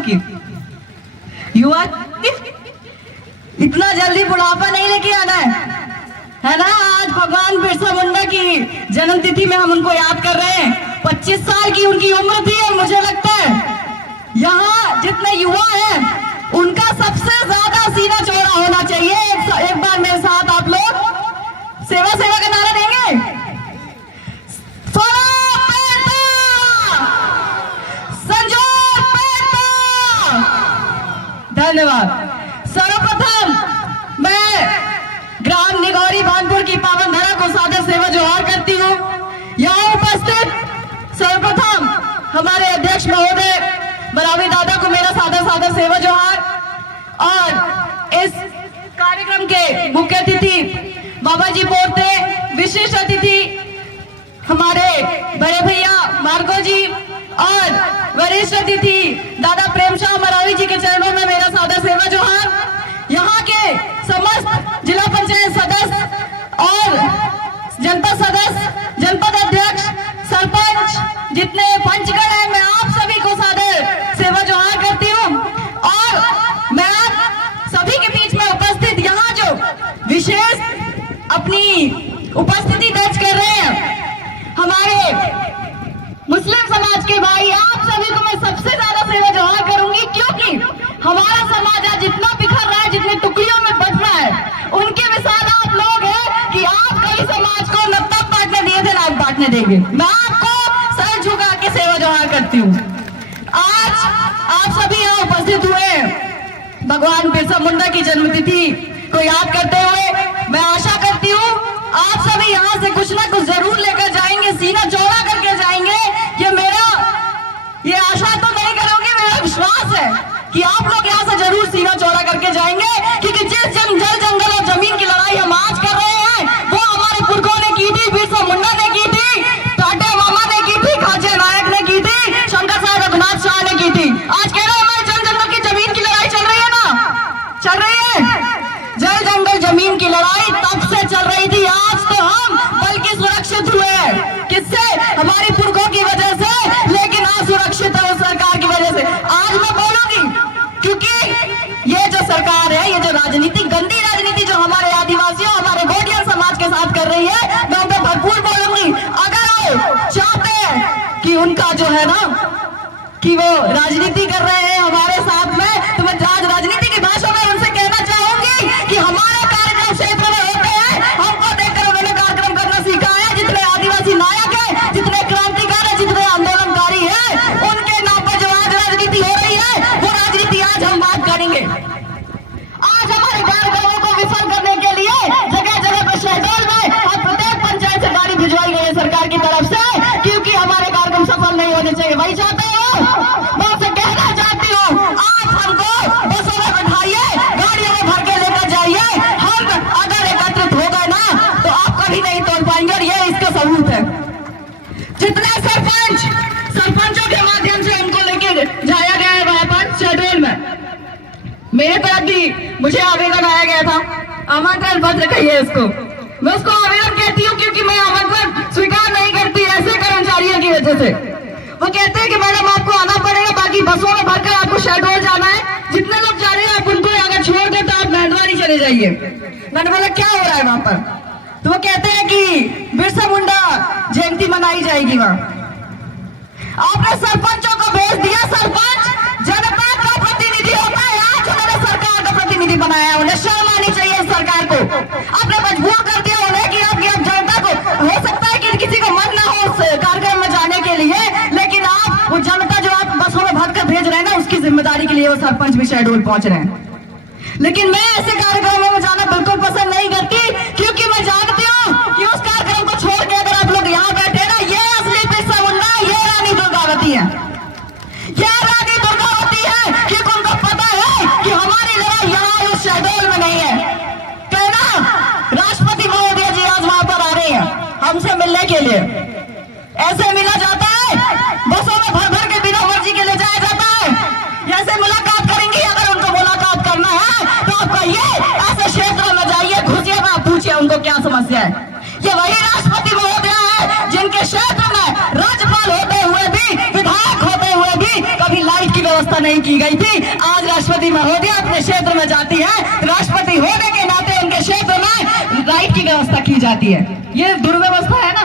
की युवा इतना जल्दी बुढ़ापा नहीं लेके आना है ना। आज भगवान बिरसा मुंडा की जन्मतिथि में हम उनको याद कर रहे हैं। 25 साल की उनकी उम्र थी और मुझे लगता है यहाँ जितने युवा हैं उनका सबसे ज्यादा सीना चौड़ा होना चाहिए। एक बार मेरे साथ आप लोग सेवा सेवा का नारा देंगे। धन्यवाद। सर्वप्रथम मैं ग्राम निगौरी भानपुर की पावन धरा को सादर सेवा जोहार करती हूँ। यहाँ उपस्थित सर्वप्रथम हमारे अध्यक्ष महोदय बरावी दादा को मेरा सादर सेवा जोहार। और इस कार्यक्रम के मुख्य अतिथि बाबा जी पोते, विशिष्ट अतिथि हमारे बड़े भैया मार्को जी और वरिष्ठ अतिथि दादा प्रेम शाह मरावी जी के चरणों में मेरा सादर सेवा जोहार। यहाँ के समस्त जिला पंचायत सदस्य और जनपद सदस्य, जनपद अध्यक्ष, सरपंच, जितने पंचगण हैं, मैं आप सभी को सादर सेवा जोहार करती हूँ। और मैं आप सभी के बीच में उपस्थित यहाँ जो विशेष अपनी उपस्थिति दर्ज कर रहे हैं हमारे मुस्लिम समाज के भाई, आप सभी को मैं सबसे ज्यादा सेवा जोहार करूंगी, क्योंकि हमारा समाज आज जितना बिखर रहा है, जितने टुकड़ियों में बट रहा है, उनके मिसाल आप लोग हैं कि आप कभी समाज को न तब बांटने दिए थे ना आप बांटने देंगे। मैं आपको सर झुका के सेवा जोहार करती हूँ। आज आप सभी यहाँ उपस्थित हुए भगवान बिरसा मुंडा की जन्मतिथि को याद करते हुए मैं आशा करती हूँ आप सभी यहाँ से कुछ ना कुछ जरूर लेकर जाएंगे, सीना चौड़ा करके जाएंगे। ये आशा तो नहीं करोगे, मेरा विश्वास है कि आप लोग यहाँ से जरूर सीना चौड़ा करके जाएंगे, क्योंकि जिस जल जंगल और जमीन की लड़ाई हम आज कर रहे हैं वो हमारे पुरखों ने की थी, बिरसा मुंडा ने की थी, टाटे मामा ने की थी, खाचे नायक ने की थी, शंकर साहब रघुनाथ शाह ने की थी। आज कह रहे हैं हमारे जल जंगल की जमीन की लड़ाई चल रही है ना, चल रही है। जल जंगल जमीन की लड़ाई तब से चल रही थी, आज तो हम बल्कि सुरक्षित हुए हैं। किससे? हमारी पुरखों की वजह से, लेकिन आज सुरक्षित है सरकार की वजह से। आज मैं बोलूंगी क्योंकि ये जो सरकार है, ये जो राजनीति, गंदी राजनीति जो हमारे आदिवासियों, हमारे गोडिया समाज के साथ कर रही है, मैं उन पर भरपूर बोलूंगी। अगर वो चाहते हैं कि उनका जो है ना कि वो राजनीति कर रहे हैं हमारे साथ में, तो मैं आज राजनीति की भाषा में उनसे कहना चाहूंगी कि हमारे कार्यक्रम क्षेत्र में होते हैं, हमको देखकर उन्होंने कार्यक्रम करना सीखा है। जितने आदिवासी नायक है, जितने क्रांतिकारी है, जितने आंदोलनकारी है, उनके नाम पर जो आज राजनीति हो रही है, वो राजनीति आज हम बात करेंगे। आज हमारे कार्यक्रमों को विफल करने के लिए जगह जगह पर शहडोल में और प्रत्येक पंचायत से गाड़ी भिजवाई गई है सरकार की तरफ से, क्योंकि हमारे कार्यक्रम सफल नहीं होने चाहिए। वही चाहते हो, मैं उसे कहना चाहती हूँ, आज हमको बसों में बैठाइए, गाड़ियों में भर के लेकर जाइए। हम अगर एकत्रित हो गए ना तो आप कभी नहीं तोड़ पाएंगे, और ये इसका सबूत है। जितने सरपंचों के माध्यम से हमको लेके जाया गया है वहां पर शेड्यूल में, मेरे तरफ भी मुझे आवेदन आया गया था, आमंत्रण पत्र कहिए इसको, मैं उसको आवेदन कहती हूँ, क्योंकि मैं आमंत्रण स्वीकार नहीं करती ऐसे कर्मचारियों की वजह से। वो कहते हैं कि मैडम आपको आना पड़ेगा, बाकी बसों में भरकर आपको शेड्यूल जाना है, जितने लोग जा रहे हैं आप उनको अगर छोड़ दे तो आप मेहरबानी चले जाइए। मैंने बोला क्या हो रहा है वहां पर? तो वो कहते हैं कि बिरसा मुंडा जयंती मनाई जाएगी वहां। आपने सरपंचों को भेज दिया, सरपंच जनता का प्रतिनिधि होता है, आज उन्होंने सरकार का प्रतिनिधि बनाया। उन्हें शर्म आनी चाहिए इस सरकार को। आपने मजबूर कर दिया उन्हें कि आप जनता को, हो सकता है कि किसी को मन ना हो उस कार्यक्रम में जाने के लिए, लेकिन आप वो जनता जो आप बसों में भरकर भेज रहे हैं ना, उसकी जिम्मेदारी के लिए वो सरपंच भी शेड्यूल पहुंच रहे हैं। लेकिन मैं ऐसे कार्यक्रमों में जाना बिल्कुल पसंद नहीं करती, क्योंकि मैं जानती हूँ कि उस कार्यक्रम को छोड़ के अगर आप लोग यहाँ बैठे ना, ये असली बिरसा मुंडा, ये रानी दुर्गावती है, ये रानी दुर्गावती है, क्योंकि उनको पता है कि हमारी लड़ाई यहाँ उस शेड्यूल में नहीं है। कहना राष्ट्रपति महोदय जी आज वहां पर आ रहे हैं हमसे मिलने के लिए, ऐसे मिला जाता है, बसों में भर भर के बिना मर्जी के ले जाया जाता है। ऐसे मुलाकात करेंगे, अगर उनको मुलाकात करना है तो आप कहिए ऐसे क्षेत्रों में जाइए, घुसिए, पूछिए उनको क्या समस्या है। ये वही राष्ट्रपति महोदय है जिनके क्षेत्र में राज्यपाल होते हुए भी, विधायक होते हुए भी कभी लाइट की व्यवस्था नहीं की गई थी। आज राष्ट्रपति महोदय अपने क्षेत्र में जाती है, राष्ट्रपति होने के नाते उनके क्षेत्र में लाइट की व्यवस्था की जाती है। ये दुर्व्यवस्था है ना।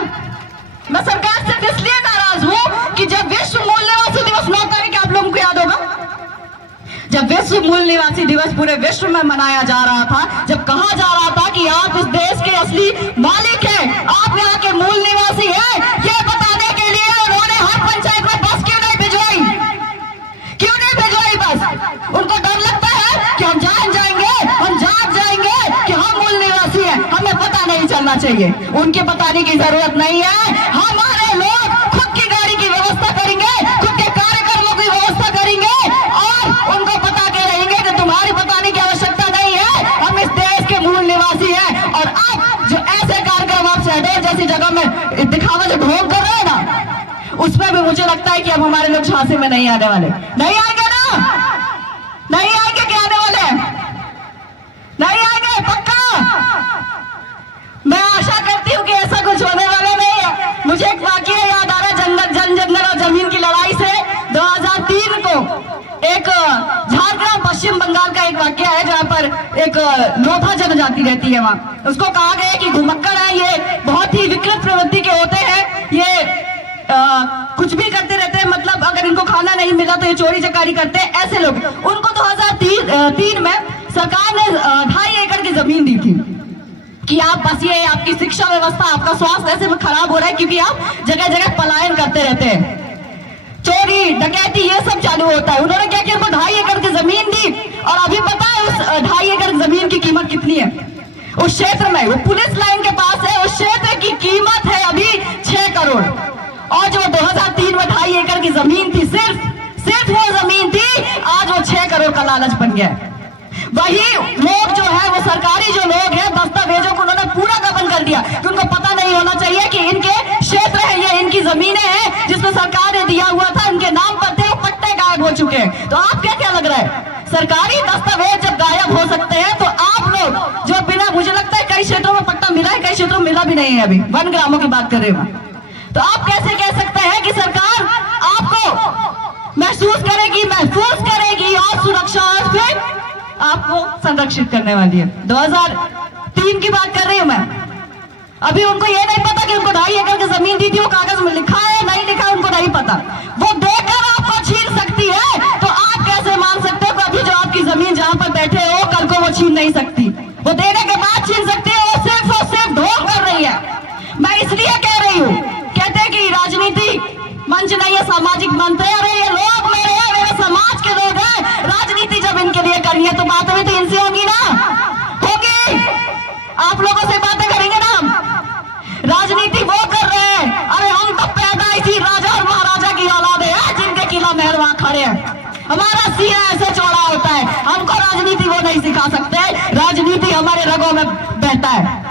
मैं सरकार से इसलिए नाराज हूं कि जब विश्व मूल निवासी दिवस 9 तारीख आप लोगों को याद होगा, जब विश्व मूल निवासी दिवस पूरे विश्व में मनाया जा रहा था, जब कहा जा रहा था कि आप इस देश के असली मालिक हैं, आप यहाँ के मूल निवासी हैं, ये बताने के लिए उन्होंने हर पंचायत में बस क्यों नहीं भिजवाई? क्यों नहीं भिजवाई बस? उनको डर लगता है कि हम जान जाएंगे, हम जाग जाएंगे कि हम मूल निवासी हैं, हमें पता नहीं चलना चाहिए। उनके बताने की जरूरत नहीं है। हमारे लोग खुद की गाड़ी की व्यवस्था करेंगे, खुद के कार्यक्रमों की व्यवस्था करेंगे और उनको बता के रहेंगे कि तुम्हारी बताने की आवश्यकता नहीं है, हम इस देश के मूल निवासी हैं। और अब जो ऐसे कार्यक्रम आप शहर जैसी जगह में दिखावा जो ढोंग कर रहे हैं ना, उसमें भी मुझे लगता है कि अब हमारे लोग झांसे में नहीं आने वाले। नहीं आएंगे ना? नहीं आएंगे? क्या आने वाले? नहीं आएंगे पक्का। मैं आशा करती हूँ कि ऐसा कुछ होने वाला नहीं है। मुझे एक वाकया याद आ रहा है जंगल और जमीन की लड़ाई से 2003 को एक झारखंड पश्चिम बंगाल का एक वाकया है जहां पर एक लोथा जनजाति रहती है। वहां उसको कहा गया कि घुमक्कड़ है, ये बहुत ही विकृत प्रवृत्ति के होते हैं, ये कुछ भी करते रहते हैं, मतलब अगर इनको खाना नहीं मिला तो ये चोरी चकारी करते हैं। ऐसे लोग, उनको 2003 में सरकार ने 2.5 एकड़ की जमीन दी थी कि आप बसिए, आपकी शिक्षा व्यवस्था, आपका स्वास्थ्य ऐसे में खराब हो रहा है क्योंकि आप जगह जगह पलायन करते रहते हैं, चोरी डकैती ये सब चालू होता है। उन्होंने क्या किया, उनको 2.5 एकड़ की जमीन दी। और अभी पता है उस 2.5 एकड़ जमीन की कीमत कितनी है उस क्षेत्र में? वो पुलिस लाइन के पास है, उस क्षेत्र की कीमत है अभी 6 करोड़। और जो 2003 में 2.5 एकड़ की जमीन थी, सिर्फ वो जमीन थी, आज वो 6 करोड़ का लालच बन गया है। वही लोग जो है, वो सरकारी जो लोग हैं, दस्तावेजों को उन्होंने पूरा गबन कर दिया कि उनको पता नहीं होना चाहिए कि इनके क्षेत्र है, ये इनकी जमीनें हैं जिसको सरकार ने दिया हुआ था, इनके नाम पर थे, वो पट्टे गायब हो चुके हैं। तो आप क्या लग रहा है, सरकारी दस्तावेज जब गायब हो सकते हैं तो आप लोग जो बिना, मुझे लगता है कई क्षेत्रों में पट्टा मिला है, कई क्षेत्रों में मिला भी नहीं है। अभी 1 ग्रामों की बात कर रहे हो, तो आप कैसे कह सकते हैं कि सरकार आपको महसूस करेगी और सुरक्षा और फिर आपको संरक्षित करने वाली है? 2003 की बात कर रही हूं मैं। अभी उनको ये नहीं पता कि उनको 2.5 एकड़ की जमीन दी थी, वो कागज में लिखा है नहीं लिखा उनको नहीं पता। वो देकर आपको छीन सकती है, तो आप कैसे मान सकते हो कि अभी जो आपकी जमीन जहां पर बैठे हो, कल को वो छीन नहीं सकती? वो देने के बाद छीन सकती है, वो सिर्फ और सिर्फ ढोंग कर रही है। मैं इसलिए कह रही हूँ, कहते हैं कि राजनीति मंच नहीं है, सामाजिक मंच है। अरे ये लोग मेरे समाज के लोग हैं, राजनीति जब इनके लिए करनी है तो बातें भी तो इनसे होंगी ना, होगी। आप लोगों से बातें करेंगे ना, राजनीति वो कर रहे हैं। अरे हम तो पैदा इसी राजा और महाराजा की औलाद है जिनके किला महल वहां खड़े हैं, हमारा सीना ऐसे चौड़ा होता है, हमको राजनीति वो नहीं सिखा सकते। राजनीति हमारे रगों में बहता है।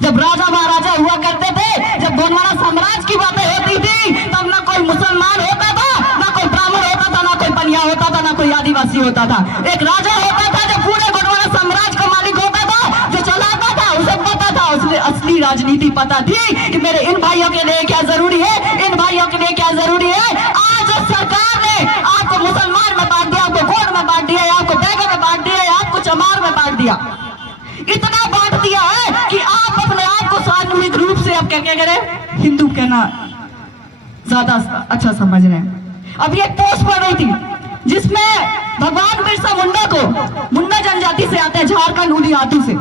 जब राजा महाराजा हुआ करते थे, जब गोंडवाना साम्राज्य की बातें होती थी, तब ना कोई मुसलमान होता था, ना कोई ब्राह्मण होता था, ना कोई बनिया होता था, ना कोई आदिवासी होता था। एक राजा होता था जो पूरे गोंडवाना साम्राज्य का मालिक होता था, जो चलाता था, उसे पता था, उसने असली राजनीति पता थी कि मेरे इन भाइयों के लिए क्या जरूरी है, इन भाइयों के लिए क्या जरूरी है। आज सरकार ने आपको मुसलमान में बांट दिया, आपको गोंड में बांट दिया, आपको बैगा में बांट दिया, आपको चमार में बांट दिया, इतना बांट दिया है कि आप अपने आप को सामूहिक रूप से आप क्या करें, हिंदू कहना ज्यादा अच्छा समझ रहे हैं। अभी एक पोस्ट पढ़ रही थी जिसमें भगवान बिरसा मुंडा को, मुंडा जनजाति से आते हैं, झारखंड उड़ियातू से,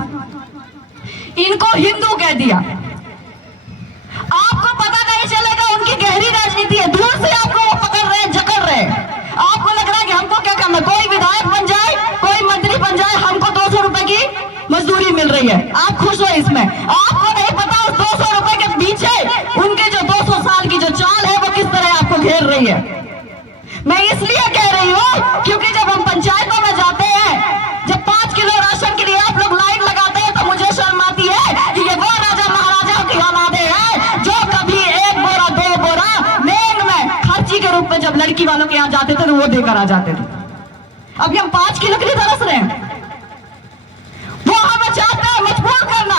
इनको हिंदू कह दिया। आपको पता नहीं चलेगा उनकी गहरी राजनीति है, दूर से आपको वो पकड़ रहे हैं, जकड़ रहे हैं। आपको लग रहा है कि हमको क्या करना, कोई विधायक बन जाए, कोई मंत्री बन जाए, हमको 200 रुपए की मजदूरी मिल रही है, आप खुश हो इसमें। आपको नहीं पता उस 200 रुपए के पीछे उनके जो 200 साल की जो चाल है वो किस तरह आपको घेर रही है। मैं इसलिए कह रही हूँ क्योंकि जब हम पंचायतों में जाते हैं, जब 5 किलो राशन के लिए आप लोग लाइन लगाते हैं, तो मुझे शर्म आती है कि ये वो राजा महाराजाओं की औलादे हैं जो कभी 1 बोरा 2 बोरा मेंग में खर्ची के रूप में जब लड़की वालों के यहाँ जाते थे तो वो देकर आ जाते थे। अभी हम 5 किलो के लिए तरस रहे हैं। वो हमें चाहते हैं मजबूर करना,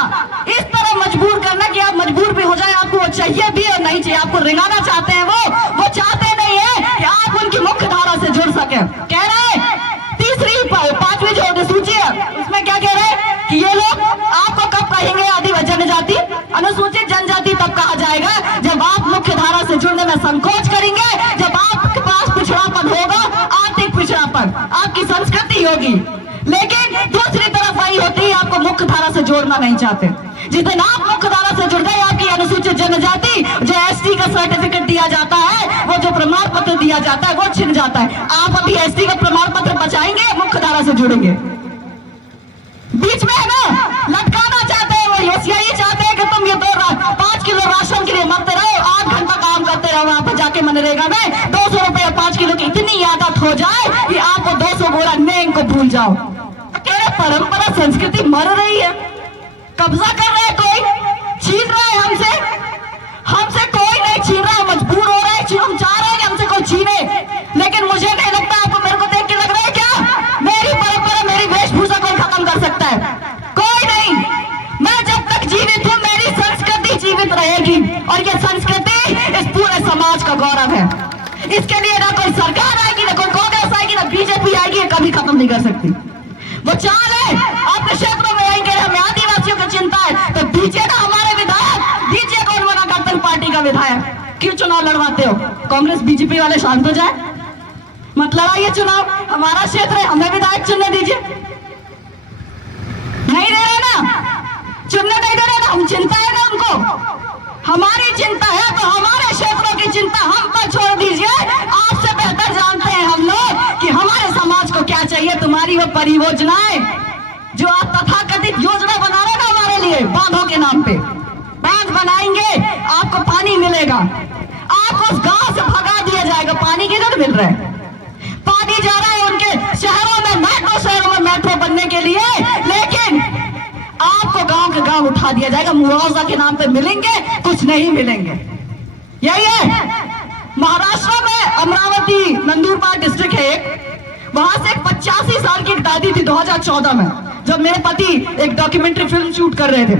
इस तरह मजबूर करना कि आप मजबूर भी हो जाए, आपको वो चाहिए भी और नहीं चाहिए, आपको रिंगाना चाहते हैं। वो चाहते नहीं है कि आप उनकी मुख्य धारा से जुड़ सके। होगी, लेकिन दूसरी तरफ आई होती है आपको मुख्य धारा से जोड़ना नहीं चाहते। जिस दिन आप मुख्य धारा से जुड़ गए, आपकी अनुसूचित जनजाति जो एसटी का सर्टिफिकेट दिया जाता है, वो जो प्रमाण पत्र दिया जाता है, वो छिन जाता है। आप अभी एसटी का प्रमाण पत्र बचाएंगे या मुख्य धारा से जुड़ेंगे? बीच में है ना, लटकाना चाहते हैं वो, यही चाहते हैं कि तुम ये 5 किलो राशन के लिए मरते रहो, 8 घंटा काम करते रहो वहां पर जाके मनरेगा में, 200 रुपया 5 किलो की इतनी आदत हो जाए कि आपको 200 बोरा नेम को भूल जाओ। अकेले परंपरा संस्कृति मर रही है, कब्जा कर रहे हैं, कोई छीन रहा है हमसे कोई नहीं छीन रहा, मजबूर हो रहा है, हम चाह रहे हैं कि हमसे कोई छीने, लेकिन मुझे नहीं लगता, आपको मेरे को देख के लग रहा है क्या मेरी परंपरा, मेरी वेशभूषा कोई खत्म कर सकता है? कोई नहीं। मैं जब तक जीवित हूं, मेरी संस्कृति जीवित रहेगी, और ये संस्कृति इस पूरे समाज का गौरव है। इसके लिए ना कोई सरकार आएगी, ना कोई कांग्रेस आएगी, ना बीजेपी आएगी, ये कभी खत्म नहीं कर सकती। वो चाल है अपने क्षेत्रों में आएंगे, हमें आदिवासियों की चिंता है तो दीजिए ना हमारे विधायक, दीजिए कौन बना गणतंत्र पार्टी का विधायक। क्यों चुनाव लड़वाते हो? कांग्रेस बीजेपी वाले शांत हो जाए, मत लड़ाइए चुनाव, हमारा क्षेत्र है, हमें विधायक चुनने दीजिए। नहीं दे रहे ना, चुनने नहीं दे रहे ना, हम चिंता है ना उनको, हमारी चिंता है तो हमारे क्षेत्रों की चिंता हम पर छोड़ दीजिए। आपसे बेहतर जानते हैं हम लोग कि हमारे समाज को क्या चाहिए। तुम्हारी वो परियोजनाएं जो आप तथाकथित योजना बना रहे ना हमारे लिए, बांधों के नाम पे बांध बनाएंगे, आपको पानी मिलेगा, आपको उस गांव से भगा दिया जाएगा। पानी किधर मिल रहा है? पानी जा रहा है उनके शहरों में, मेट्रो शहरों में मेट्रो बनने के लिए, लेकिन आपको गांव के गांव उठा दिया जाएगा, मुआवजा के नाम पे मिलेंगे, कुछ नहीं मिलेंगे। यही है महाराष्ट्र में अमरावती नंदुरबार डिस्ट्रिक्ट है, वहां से 85 साल की एक दादी थी 2014 में, जब मेरे पति एक डॉक्यूमेंट्री फिल्म शूट कर रहे थे।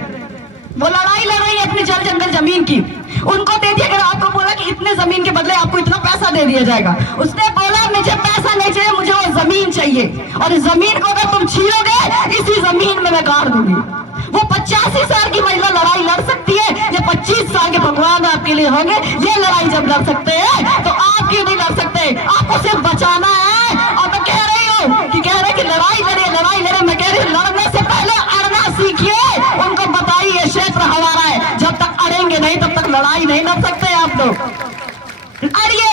वो लड़ाई लड़ रही है अपनी जल जंगल जमीन की, उनको दे दिया गया, आपको बोला कि इतने जमीन के बदले आपको इतना पैसा दे दिया जाएगा। उसने बोला मुझे पैसा नहीं चाहिए, मुझे वो जमीन चाहिए, और इस जमीन को अगर तुम छीनोगे इसी जमीन में मैं गाड़ दूंगी। वो 85 साल की महिला लड़ाई लड़ सकती है, ये 25 साल के भगवान आपके लिए होंगे, ये लड़ाई जब लड़ सकते हैं तो आप क्यों नहीं लड़ सकते? आपको सिर्फ बचाना है। और मैं कह रही हूँ कि कह रहे कि लड़ाई लड़े, लड़ाई लड़े, मैं कह रही हूँ लड़ने से पहले अड़ना सीखिए, उनको बताइए क्षेत्र हमारा है, जब तक अड़ेंगे नहीं तब तक लड़ाई नहीं लड़ सकते आप लोग। अड़िए,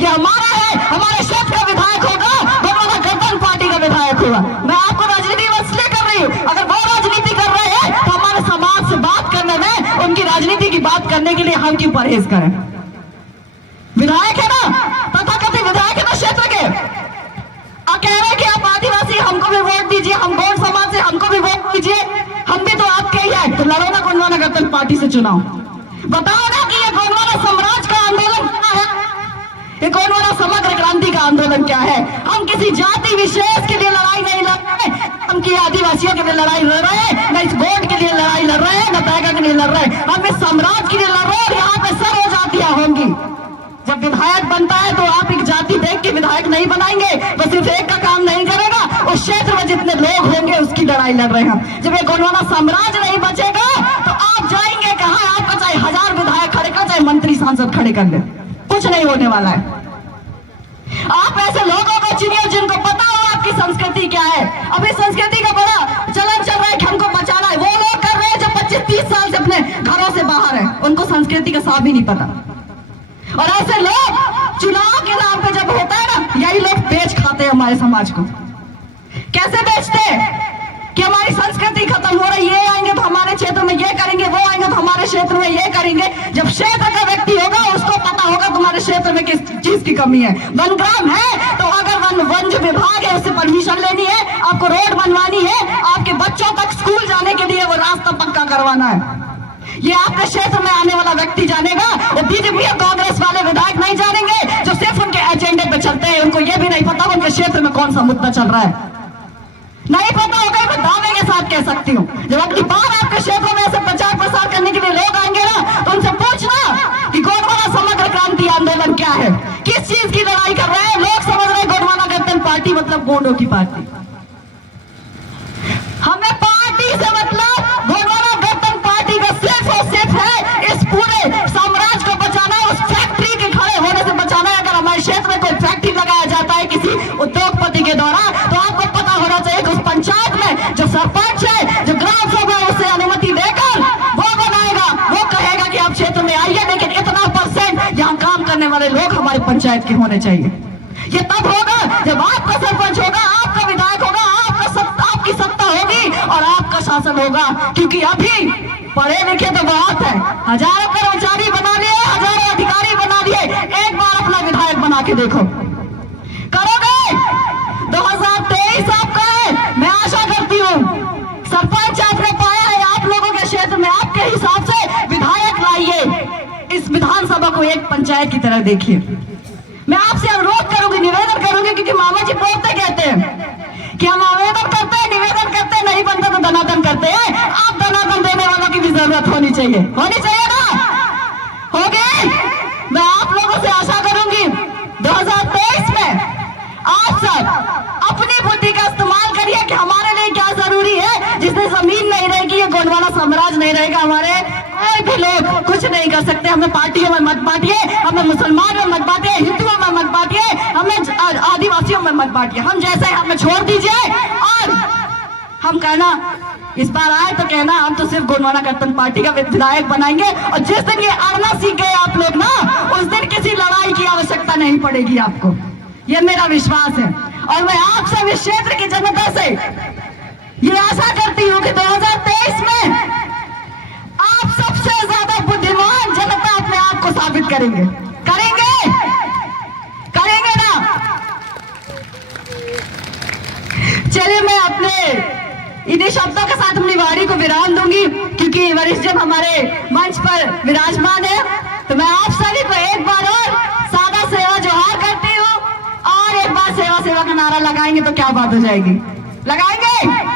ये हमारा है, हमारे क्षेत्र का विधायक होगा, हमारा गणतंत्र पार्टी का विधायक होगा। मैं आपको राजनीति इसलिए कर रही हूँ, अगर वो राजनीति कर रहे हैं तो हमारे समाज से बात करने में, उनकी राजनीति की बात करने के लिए हम क्यों परहेज करें? विधायक है ना, तथाकथित विधायक है ना क्षेत्र के, कह रहे कि आप आदिवासी, हमको भी वोट दीजिए, हम गौड़ समाज से, हमको भी वोट दीजिए, हम भी तो आपके ही है, तो लड़ो ना गोंडवाना गणतंत्र पार्टी से चुनाव। बताओ ना कि ये गोंडवाना साम्राज्य का आंदोलन क्या है, ये गोंडवाना समग्र क्रांति का आंदोलन क्या है। हम किसी जाति विशेष के लिए लड़ाई नहीं लड़ रहे, हम की आदिवासियों के लिए लड़ाई लड़ रहे हैं, न इस वोट के लिए लड़ाई लड़ रहे हैं, न पैगा के लिए लड़ रहे हैं, हम इस साम्राज्य के लिए लड़ रहे हैं। और यहाँ पे सर्व जातियां होंगी। जब विधायक बनता है तो आप एक जाति देख के विधायक नहीं बनाएंगे, तो सिर्फ एक का काम नहीं करेगा, उस क्षेत्र में जितने लोग होंगे उसकी लड़ाई लड़ रहे हैं। जब ये गोंडवाना साम्राज्य नहीं बचेगा तो आप जाएंगे कहाँ? आपका चाहे 1000 विधायक खड़े कर, चाहे मंत्री सांसद खड़े कर ले, कुछ नहीं होने वाला है। आप ऐसे लोगों को चुनिए जिनको पता हो आपकी संस्कृति क्या है। अभी संस्कृति का बड़ा चलन चल रहा है कि हमको बचाना है, वो लोग कर रहे हैं जो 25-30 साल से अपने घरों से बाहर है, उनको संस्कृति का साफ भी नहीं पता। और ऐसे लोग चुनाव के नाम पे जब होता है ना, यही लोग बेच खाते हैं हमारे समाज को। कैसे बेचते हैं कि हमारी संस्कृति खत्म हो रही है, ये आएंगे तो हमारे क्षेत्र में ये करेंगे, वो आएंगे तो हमारे क्षेत्र में ये करेंगे। जब क्षेत्र का व्यक्ति होगा उसको पता होगा तुम्हारे क्षेत्र में किस चीज की कमी है। वनग्राम है तो अगर वन जो विभाग है उससे परमिशन लेनी है, आपको रोड बनवानी है, आपके बच्चों तक स्कूल जाने के लिए वो रास्ता पक्का करवाना है, ये आपके क्षेत्र में आने वाला व्यक्ति जानेगा। वो बीजेपी और कांग्रेस वाले विधायक नहीं जानेंगे जो सिर्फ उनके एजेंडे पे चलते हैं। उनको ये भी नहीं पता उनके क्षेत्र में कौन सा मुद्दा चल रहा है, नहीं पता होगा। मैं दावे के साथ कह सकती हूँ, जब अगली बार आपके क्षेत्र में ऐसे प्रचार प्रसार करने के लिए लोग आएंगे ना, तो उनसे पूछना कि गोंडवाना समग्र क्रांति आंदोलन क्या है, किस चीज की लड़ाई कर रहे हैं। लोग समझ रहे हैं गोंडवाना गणतंत्र पार्टी मतलब गोंडों की पार्टी। हमें पार्टी से मतलब गोंडवाना गणतंत्र पार्टी का सिर्फ और सिर्फ है इस पूरे साम्राज्य को बचाना है, उस फैक्ट्री के खड़े होने से बचाना है। अगर हमारे क्षेत्र में कोई फैक्ट्री लगाया जाता है किसी उद्योगपति के द्वारा, तो आपको पता पंचायत के होने चाहिए। ये तब होगा जब आपका सरपंच होगा, आपका विधायक होगा, आपकी सत्ता होगी और आपका शासन होगा। क्योंकि अभी पढ़े लिखे तो बहुत है, हजारों कर्मचारी बना लिए, हजारों अधिकारी बना लिए, एक बार अपना विधायक बना के देखो, करोगे? 2023 आपका है। मैं आशा करती हूँ सरपंच आपने पाया है, आप लोगों के क्षेत्र में आपके हिसाब से विधायक लाइए। इस विधानसभा को एक पंचायत की तरह देखिए। मैं आपसे अनुरोध करूंगी, निवेदन करूंगी, क्योंकि मामा जी बोलते कहते हैं कि हम आवेदन करते हैं, निवेदन करते हैं, नहीं बनता तो धनादन करते हैं। आप धनादन देने वालों की भी जरूरत होनी चाहिए ना? होगी? मैं आप लोगों से आशा करूंगी 2023 में आप सब अपनी बुद्धि का इस्तेमाल करिए कि हमारे लिए क्या जरूरी है। जिसने जमीन नहीं रहेगी, ये गोंडवाना साम्राज्य नहीं रहेगा, हमारे कोई भी लोग कुछ नहीं कर सकते। हमें पार्टियों में मत बांटिए, हमें मुसलमान में मत बांटिए, हिंदुओं में मत बांटिए, हमें आदिवासियों में मत बांटिए। हम जैसे हमें छोड़ दीजिए। और हम कहना इस बार आए तो कहना हम तो सिर्फ गोंडवाना गणतंत्र पार्टी का विधायक बनाएंगे। और जिस दिन ये अड़ना सीख गए आप लोग ना, उस दिन किसी लड़ाई की आवश्यकता नहीं पड़ेगी आपको, ये मेरा विश्वास है। और मैं आप सब इस क्षेत्र की जनता से ये आशा करती हूँ कि 2023 में आप सबसे ज्यादा बुद्धिमान जनता अपने आप को साबित करेंगे ना? चलिए मैं अपने इन्हीं शब्दों के साथ अपनी वाणी को विराम दूंगी, क्योंकि वरिष्ठ जन हमारे मंच पर विराजमान है। तो मैं आप सभी को एक बार और सादा सेवा जोहार करती हूँ। और एक बार सेवा सेवा का नारा लगाएंगे तो क्या बात हो जाएगी? लगाएंगे?